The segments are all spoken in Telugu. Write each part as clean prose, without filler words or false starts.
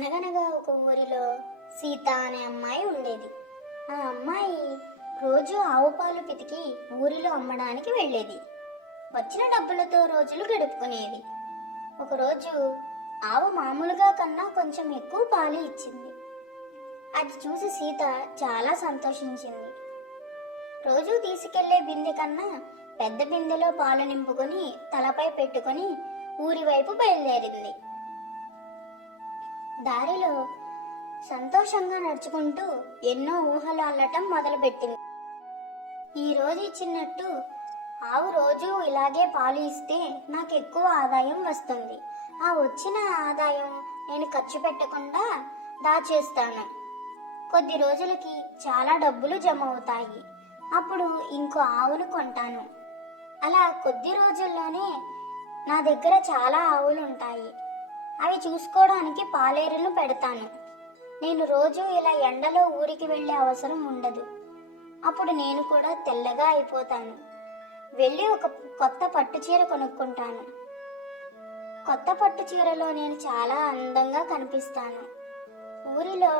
అనగనగా ఒక ఊరిలో సీత అనే అమ్మాయి ఉండేది. ఆ అమ్మాయి రోజు ఆవు పాలు పితికి ఊరిలో అమ్మడానికి వెళ్ళేది. వచ్చిన డబ్బులతో రోజులు గడుపుకునేది. ఒకరోజు ఆవు మామూలుగా కన్నా కొంచెం ఎక్కువ పాలు ఇచ్చింది. అది చూసి సీత చాలా సంతోషించింది. రోజు తీసుకెళ్లే బిందె కన్నా పెద్ద బిందెలో పాలు నింపుకొని తలపై పెట్టుకొని ఊరి వైపు బయలుదేరింది. దారిలో సంతోషంగా నడుచుకుంటూ ఎన్నో ఊహలు అల్లటం మొదలుపెట్టింది. ఈ రోజు ఇచ్చినట్టు ఆవు రోజు ఇలాగే పాలు ఇస్తే నాకు ఎక్కువ ఆదాయం వస్తుంది. ఆ వచ్చిన ఆదాయం నేను ఖర్చు పెట్టకుండా దాచేస్తాను. కొద్ది రోజులకి చాలా డబ్బులు జమ అవుతాయి. అప్పుడు ఇంకో ఆవును కొంటాను. అలా కొద్ది రోజుల్లోనే నా దగ్గర చాలా ఆవులు ఉంటాయి. అవి చూసుకోవడానికి పాలేరును పెడతాను. నేను రోజు ఇలా ఎండలో ఊరికి వెళ్ళే అవసరం ఉండదు. అప్పుడు నేను కూడా తెల్లగా అయిపోతాను. వెళ్ళి ఒక కొత్త పట్టు చీర కొనుక్కుంటాను. కొత్త పట్టు చీరలో నేను చాలా అందంగా కనిపిస్తాను. ఊరిలో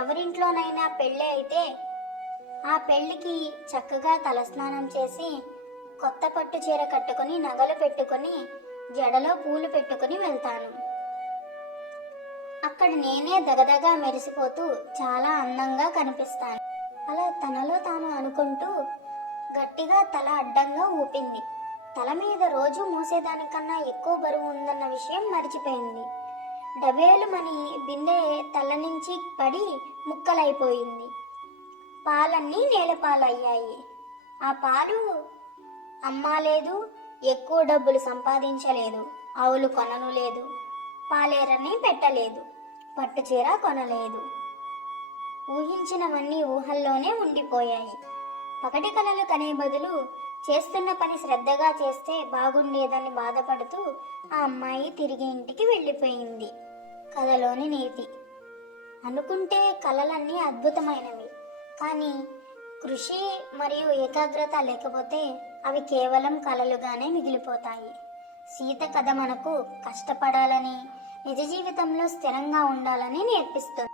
ఎవరింట్లోనైనా పెళ్ళి అయితే ఆ పెళ్లికి చక్కగా తలస్నానం చేసి కొత్త పట్టు చీర కట్టుకొని నగలు పెట్టుకొని జడలో పూలు పెట్టుకుని వెళ్తాను. అక్కడ నేనే దగదగా మెరిసిపోతూ చాలా అందంగా కనిపిస్తాను. అలా తనలో తాను అనుకుంటూ గట్టిగా తల అడ్డంగా ఊపింది. తల మీద రోజు మోసేదానికన్నా ఎక్కువ బరువు ఉందన్న విషయం మర్చిపోయింది. డబేలుమని బిందె తల నుంచి పడి ముక్కలైపోయింది. పాలన్నీ నేలపాలయ్యాయి. ఆ పాలు అమ్మాలేదు, ఎక్కువ డబ్బులు సంపాదించలేదు, ఆవులు కొనను లేదు, పాలేరని పెట్టలేదు, పట్టుచీర కొనలేదు. ఊహించినవన్నీ ఊహల్లోనే ఉండిపోయాయి. పగటి కలలు కనే బదులు చేస్తున్న పని శ్రద్ధగా చేస్తే బాగుండేదని బాధపడుతూ ఆ అమ్మాయి తిరిగి ఇంటికి వెళ్ళిపోయింది. కథలోని నీతి: అనుకుంటే కలలన్నీ అద్భుతమైనవి, కానీ కృషి మరియు ఏకాగ్రత లేకపోతే అవి కేవలం కలలుగానే మిగిలిపోతాయి. సీత కథ మనకు కష్టపడాలని, నిజ జీవితంలో స్థిరంగా ఉండాలని నేర్పిస్తుంది.